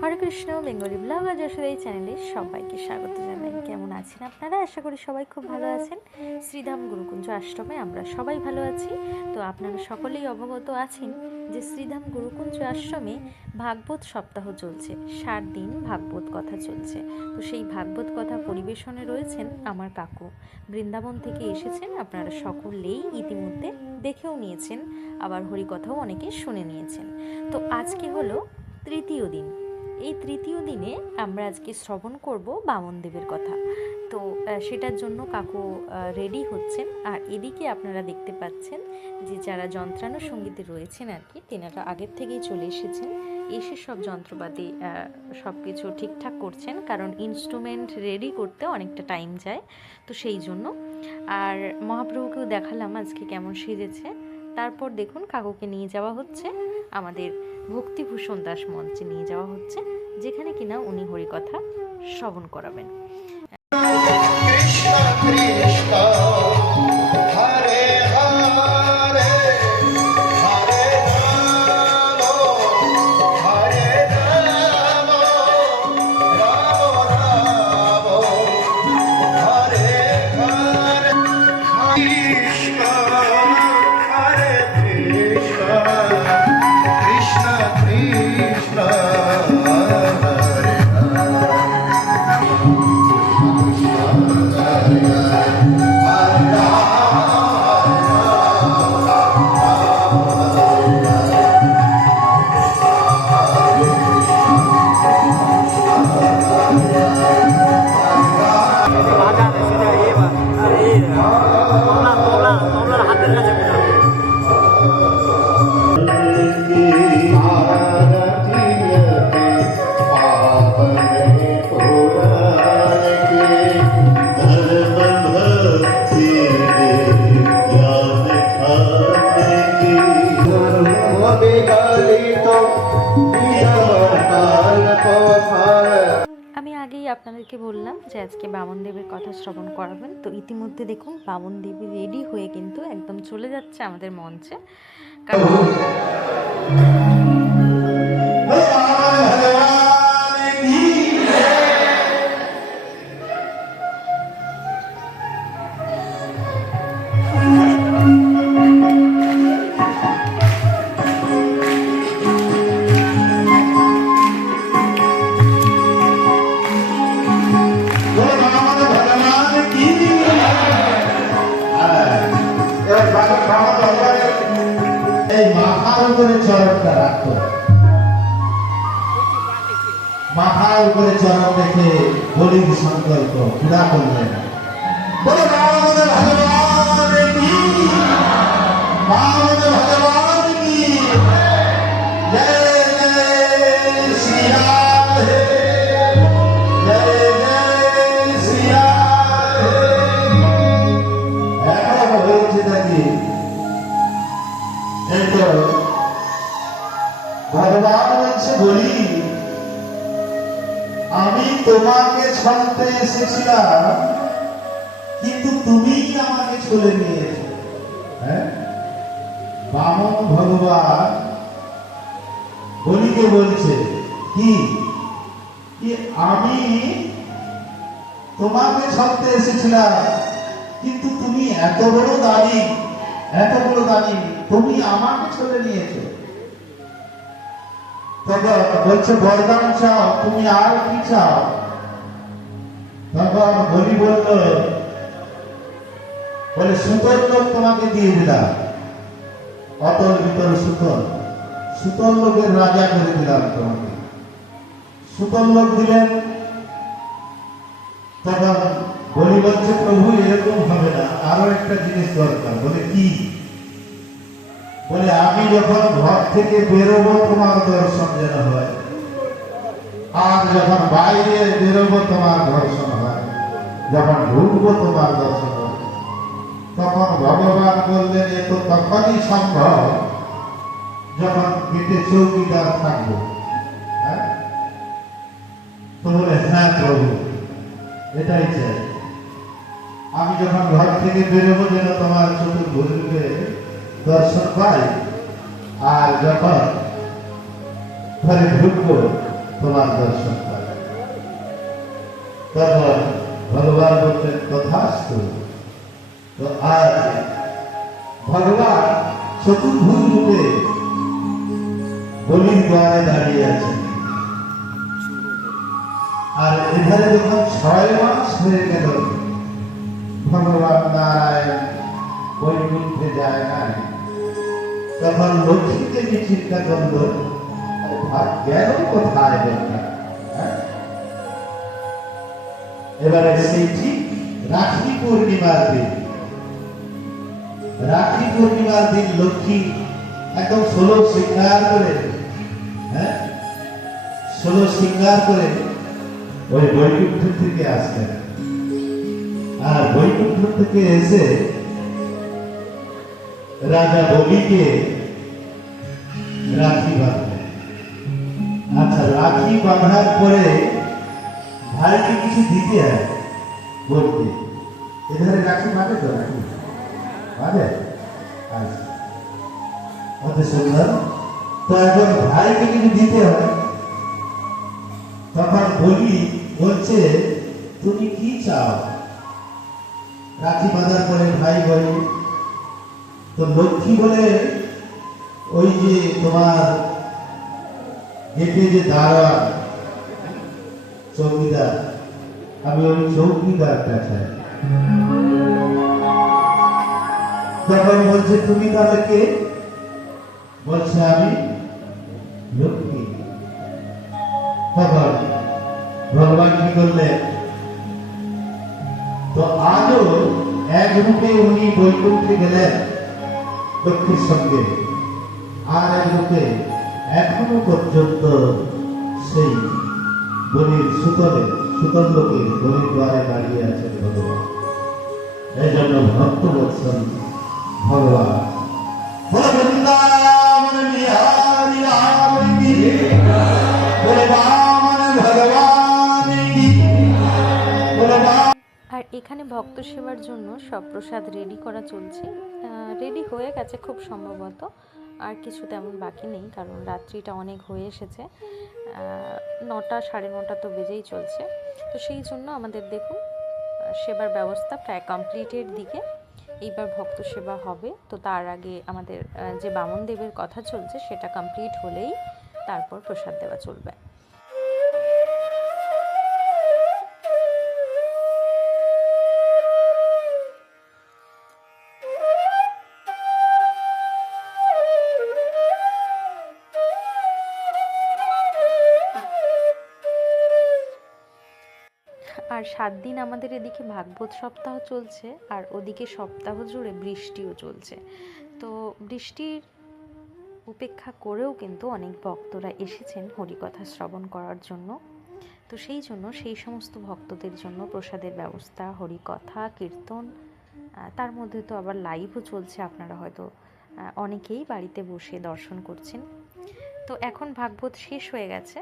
হরে Krishna, Bengali blog আজ এই চ্যানেলে সবাইকে স্বাগত জানাই। কেমন আছেন আপনারা? আশা করি সবাই খুব ভালো আছেন। শ্রীধাম গুরুকুঞ্জ আশ্রমে আমরা সবাই ভালো আছি। তো আপনারা সকলেই অবগত আছেন যে শ্রীধাম গুরুকুঞ্জ আশ্রমে ভাগবত সপ্তাহ চলছে, সাত দিন ভাগবত কথা চলছে। তো সেই ভাগবত কথা পরিবেশনে রয়েছেন আমার কাকু। বৃন্দাবন থেকে এসেছেন আপনারা সকলেই ইতিমধ্যে দেখেও নিয়েছেন, আবার হরিকথাও অনেকে শুনে নিয়েছেন। তো আজকে হলো তৃতীয় দিন। এই তৃতীয় দিনে আমরা আজকে শ্রবণ করব বামনদেবের কথা। তো সেটার জন্য কাকু রেডি হচ্ছেন। আর এদিকে আপনারা দেখতে পাচ্ছেন যে যারা যন্ত্রাণু সঙ্গীতে রয়েছেন আর কি, তেনারা আগের থেকেই চলে এসেছেন। এসে সব যন্ত্রপাতি সব কিছু ঠিকঠাক করছেন, কারণ ইনস্ট্রুমেন্ট রেডি করতে অনেকটা টাইম যায়, তো সেই জন্য। আর মহাপ্রভুকেও দেখালাম আজকে কেমন সেজেছে। তারপর দেখুন, কাকুকে নিয়ে যাওয়া হচ্ছে আমাদের ভক্তিভূষণ দাস মঞ্চে নিয়ে যাওয়া হচ্ছে যেখানে কিনা উনি হরিকথা শ্রবণ করাবেন। আজকে বামন দেবের কথা শ্রবণ করাবেন। তো ইতিমধ্যে দেখুন, বামন দেবী রেডি হয়ে কিন্তু একদম চলে যাচ্ছে আমাদের মঞ্চে। কারণ মাথার উপরে চরণ রেখে হরির সংকল্প পুরা করলেন। বলে বামদেব ভগবান বলছে বলি। আমি তোমাকে ছলতে এসেছিলাম, কিন্তু তুমি আমাকে চলে নিয়েছো। হ্যাঁ? বামন ভগবান বলিকে বলছে, কি? আমি তোমাকে ছলতে এসেছিলাম, কিন্তু তুমি এত বড় দাবি এত বড় দাবি তুমি আমাকে চলে নিয়েছো? তখন বলছে, বরদান চাও, তুমি আর কি চাও? তখন বলি বলল, বলে সুতল লোক তোমাকে দিয়ে দিলাম। অতল ভিতর সুতল সুতল লোকের রাজা করে দিলাম তোমাকে। সুতল লোক দিলেন। তখন বলি বলছে, প্রভু, এরকম হবে না। আরও একটা জিনিস দরকার। বলে, কি? বলে, আমি যখন ঘর থেকে বেরোবো, তোমার দর্শন যেন হয়। আর যখন বাইরে বেরোবো, তোমার দর্শন হয়। যখন ঢুকবো, তোমার দর্শন হয়। তখন ভগবান বললেন, এ তো তখনই সম্ভব যখন পেটে চৌকিদার থাকব। হ্যাঁ? হ্যাঁ প্রভু, এটাই চাই। আমি যখন ঘর থেকে বেরোবো, যেন তোমার চতুর্ভুজকে দর্শন পাই, আর যখন ঘরে ঢুকবো, তোমার দর্শন পাবে তখন ভগবান বলতেন তথাস্তু তো আজ ভগবান চতুর্ভুজ রূপে বলির দ্বারে দাঁড়িয়ে আছেন। আর এধারে যখন ছয় মাস হয়ে গেল, ভগবান নারায়ণ বৈকুণ্ঠে যায় না। তখন লক্ষ্মীকে যে চিন্তা করল গেল কোথায় হ্যাঁ? এবারে সেই ঠিক রাখি পূর্ণিমার দিন। রাখি পূর্ণিমার দিন লক্ষ্মী একদম ষোলো শৃঙ্গার করে হ্যাঁ? ষোলো শৃঙ্গার করে ওই বৈকুণ্ঠ থেকে আসতেন আর বৈকুণ্ঠ থেকে এসে রাজা বলিকে রাখি বাঁধলেন। আচ্ছা রাখি বাঁধার পরে ভাইকে কিছু দিতে হয় বলতে। এধারে রাখি বাঁধে তো, রাখি বাঁধে? আচ্ছা। অত সুন্দর তো এখন ভাইকে কিছু দিতে হয়, তখন বলি, বলছে, তুমি কি চাও? রাখি বাঁধার পরে ভাই বলে তো লক্ষ্মী বলে, ওই যে তোমার গেটে যে দাঁড়ান চৌকিদার, আমি ওই চৌকিদারটা চাই। তখন বলছে, তুমি তাহলে কে? বলছে, আমি লক্ষ্মী। তখন ভগবান কি করলেন? তো আজও এক রূপে উনি বৈকুণ্ঠে গেলেন। লক্ষ্মীর সঙ্গে আর এক এখনও পর্যন্ত সেই বনির সুতলে সুতল লোকে বনির দ্বারে দাঁড়িয়ে আছেন ভগবান। এই জন্য ভক্ত বলছেন, ভগবান ভক্ত সেবার জন্য সব প্রসাদ রেডি করা চলছে। রেডি হয়ে গেছে খুব সম্ভবত। আর কিছু তেমন বাকি নেই, কারণ রাত্রিটা অনেক হয়ে এসেছে। নটা, সাড়ে নটা তো বেজেই চলছে। তো সেই জন্য আমাদের দেখুন সেবার ব্যবস্থা প্রায় কমপ্লিটের দিকে। এইবার ভক্ত সেবা হবে। তো তার আগে আমাদের যে বামন দেবের কথা চলছে, সেটা কমপ্লিট হলেই তারপর প্রসাদ দেওয়া চলবে। সাত দিন আমাদের এদিকে ভাগবত সপ্তাহ চলছে আর ওদিকে সপ্তাহ জুড়ে বৃষ্টিও চলছে। তো বৃষ্টির উপেক্ষা করেও কিন্তু অনেক ভক্তরা এসেছেন হরিকথা শ্রবণ করার জন্য। তো সেই জন্য সেই সমস্ত ভক্তদের জন্য প্রসাদের ব্যবস্থা, হরিকথা, কীর্তন তার মধ্যে তো আবার লাইভও চলছে। আপনারা হয়তো অনেকেই বাড়িতে বসে দর্শন করছেন। তো এখন ভাগবত শেষ হয়ে গেছে।